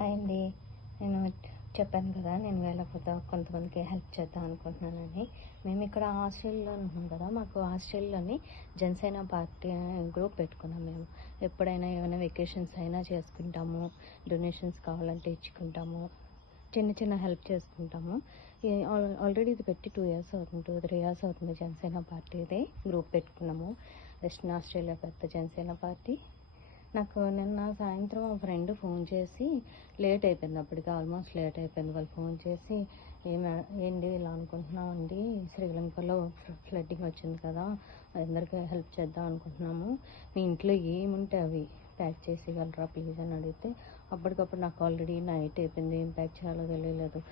Hi అండి. నేను చెప్పాను కదా, నేను వెళ్ళకపోతే కొంతమందికి హెల్ప్ చేద్దాం అనుకుంటున్నానని. మేము ఇక్కడ హాస్టల్లో ఉంటున్నాం కదా, మాకు హాస్టల్లోని జనసేన పార్టీ గ్రూప్ పెట్టుకున్నాం. మేము ఎప్పుడైనా ఏమైనా వెకేషన్స్ అయినా చేసుకుంటాము, డొనేషన్స్ కావాలంటే ఇచ్చుకుంటాము, చిన్న చిన్న హెల్ప్ చేసుకుంటాము. ఆల్రెడీ ఇది పెట్టి 2 years అవుతుంది, 2-3 years అవుతుంది. జనసేన పార్టీదే గ్రూప్ పెట్టుకున్నాము. వెస్ట్రన్ ఆస్ట్రేలియా పెద్ద జనసేన పార్టీ. నాకు నిన్న సాయంత్రం ఒక ఫ్రెండ్ ఫోన్ చేసి, లేట్ అయిపోయింది, అప్పటికి ఆల్మోస్ట్ లేట్ అయిపోయింది. వాళ్ళు ఫోన్ చేసి, ఏంటి ఇలా అనుకుంటున్నామండి, శ్రీలంకలో ఫ్లడ్డింగ్ వచ్చింది కదా, అందరికీ హెల్ప్ చేద్దాం అనుకుంటున్నాము, మీ ఇంట్లో ఏముంటే అవి ప్యాక్ చేసి ఇవ్వగలరా ప్లీజ్ అని అడిగితే, అప్పటికప్పుడు నాకు ఆల్రెడీ నైట్ అయిపోయింది, ఏం ప్యాక్ చేయాలో తెలియలేదు.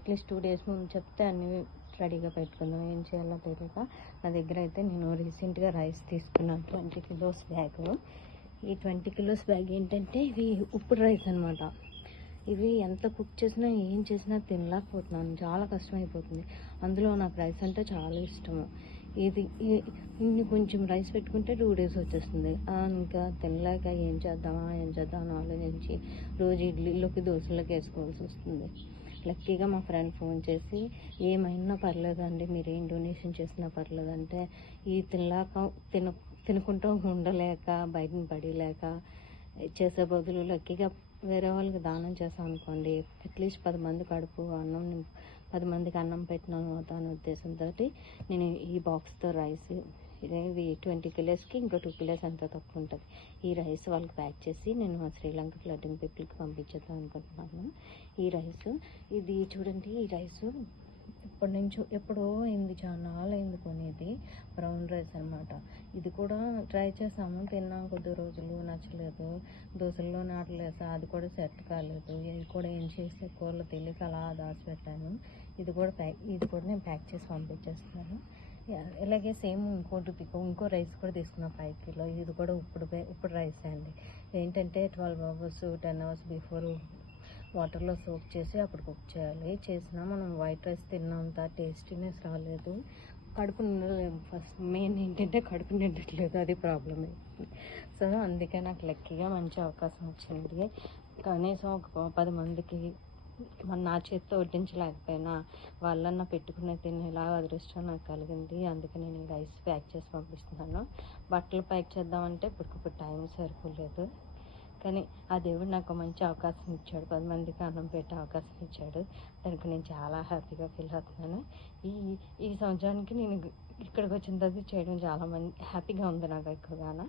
అట్లీస్ట్ 2 days ముందు చెప్తే అన్నీ రెడీగా పెట్టుకుందాం, ఏం చేయాలో తెలియక నా దగ్గర అయితే నేను రీసెంట్గా రైస్ తీసుకున్నాను, 20 kilos బ్యాగ్. ఈ 20 kilos బ్యాగ్ ఏంటంటే ఇవి ఉప్పుడు రైస్ అనమాట. ఇవి ఎంత కుక్ చేసినా ఏం చేసినా తినలేకపోతున్నాను, చాలా కష్టమైపోతుంది. అందులో నాకు రైస్ అంటే చాలా ఇష్టము. ఇన్ని కొంచెం రైస్ పెట్టుకుంటే 2 days వచ్చేస్తుంది. ఇంకా తినలేక ఏం చేద్దాం అని ఆలోచించి రోజు ఇడ్లీలోకి దోశలోకి వేసుకోవాల్సి వస్తుంది. లక్కీగా మా ఫ్రెండ్ ఫోన్ చేసి, ఏమైనా పర్లేదండి, మీరు ఏం డొనేషన్ చేసినా పర్లేదంటే, ఈ తినుకుంటూ ఉండలేక, బయటను పడలేక చేసే బదులు లక్కీగా వేరే వాళ్ళకి దానం చేసాం అనుకోండి, అట్లీస్ట్ 10 మంది కడుపు అన్నం 10 మందికి అన్నం పెట్టినాను అనే ఉద్దేశంతో నేను ఈ బాక్స్తో రైస్, ఇవి 20 kilos ఇంకో 2 kilos అంత తక్కువ ఉంటుంది. ఈ రైస్ వాళ్ళకి ప్యాక్ చేసి నేను శ్రీలంక ఫ్లడ్డింగ్ పీపుల్కి పంపించేద్దాం అనుకుంటున్నాను. ఈ రైస్, ఇది చూడండి, ఈ రైసు ఎప్పుడో అయింది, చాలా అయింది కొనేది. బ్రౌన్ రైస్ అనమాట. ఇది కూడా ట్రై చేసాము, తిన్నాం కొద్ది రోజులు, నచ్చలేదు. దోశల్లో నాటలేసా, అది కూడా సెట్ కాలేదు. ఇది కూడా ఏం చేసే కూరలో తెలియక అలా దాచిపెట్టాను. ఇది కూడా నేను ప్యాక్ చేసి పంపించేస్తున్నాను. ఇలాగే సేమ్ ఇంకో రైస్ కూడా తీసుకున్నాం 5 kilos. ఇది కూడా ఇప్పుడు రైస్ అండి. ఏంటంటే 12 hours 10 hours బిఫోర్ వాటర్లో సోక్ చేసి అప్పుడు కుక్ చేయాలి. చేసినా మనం వైట్ రైస్ తిన్నంత టేస్టీనెస్ రాలేదు, కడుపు నిండలేదు. ఫస్ట్ మెయిన్ ఏంటంటే కడుపు నిండట్లేదు, అది ప్రాబ్లం అవుతుంది. సో అందుకే నాకు లక్కీగా మంచి అవకాశం వచ్చింది. కనీసం ఒక 10 మందికి నా చేతితో వడ్డించలేకపోయినా వాళ్ళన్నా పెట్టుకునే తినేలా అదృష్టం నాకు కలిగింది. అందుకే నేను ఈ రైస్ ప్యాక్ చేసి పంపిస్తున్నాను. బట్టలు ప్యాక్ చేద్దామంటే ఇప్పుడు టైం సరిపోలేదు, కానీ ఆ దేవుడు నాకు మంచి అవకాశం ఇచ్చాడు, 10 మందికి అన్నం పెట్టే అవకాశం ఇచ్చాడు. దానికి నేను చాలా హ్యాపీగా ఫీల్ అవుతున్నాను. ఈ సంవత్సరానికి నేను ఇక్కడికి వచ్చిన తర్వాత చేయడం చాలా హ్యాపీగా ఉంది నాకు ఎక్కువగా.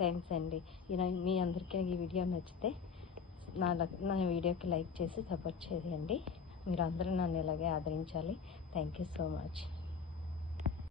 థ్యాంక్స్ అండి. మీ అందరికీ ఈ వీడియో నచ్చితే నా వీడియోకి లైక్ చేసి సపోర్ట్ చేయండి. మీరు అందరూ నన్ను ఇలాగే ఆదరించాలి. Thank you so much.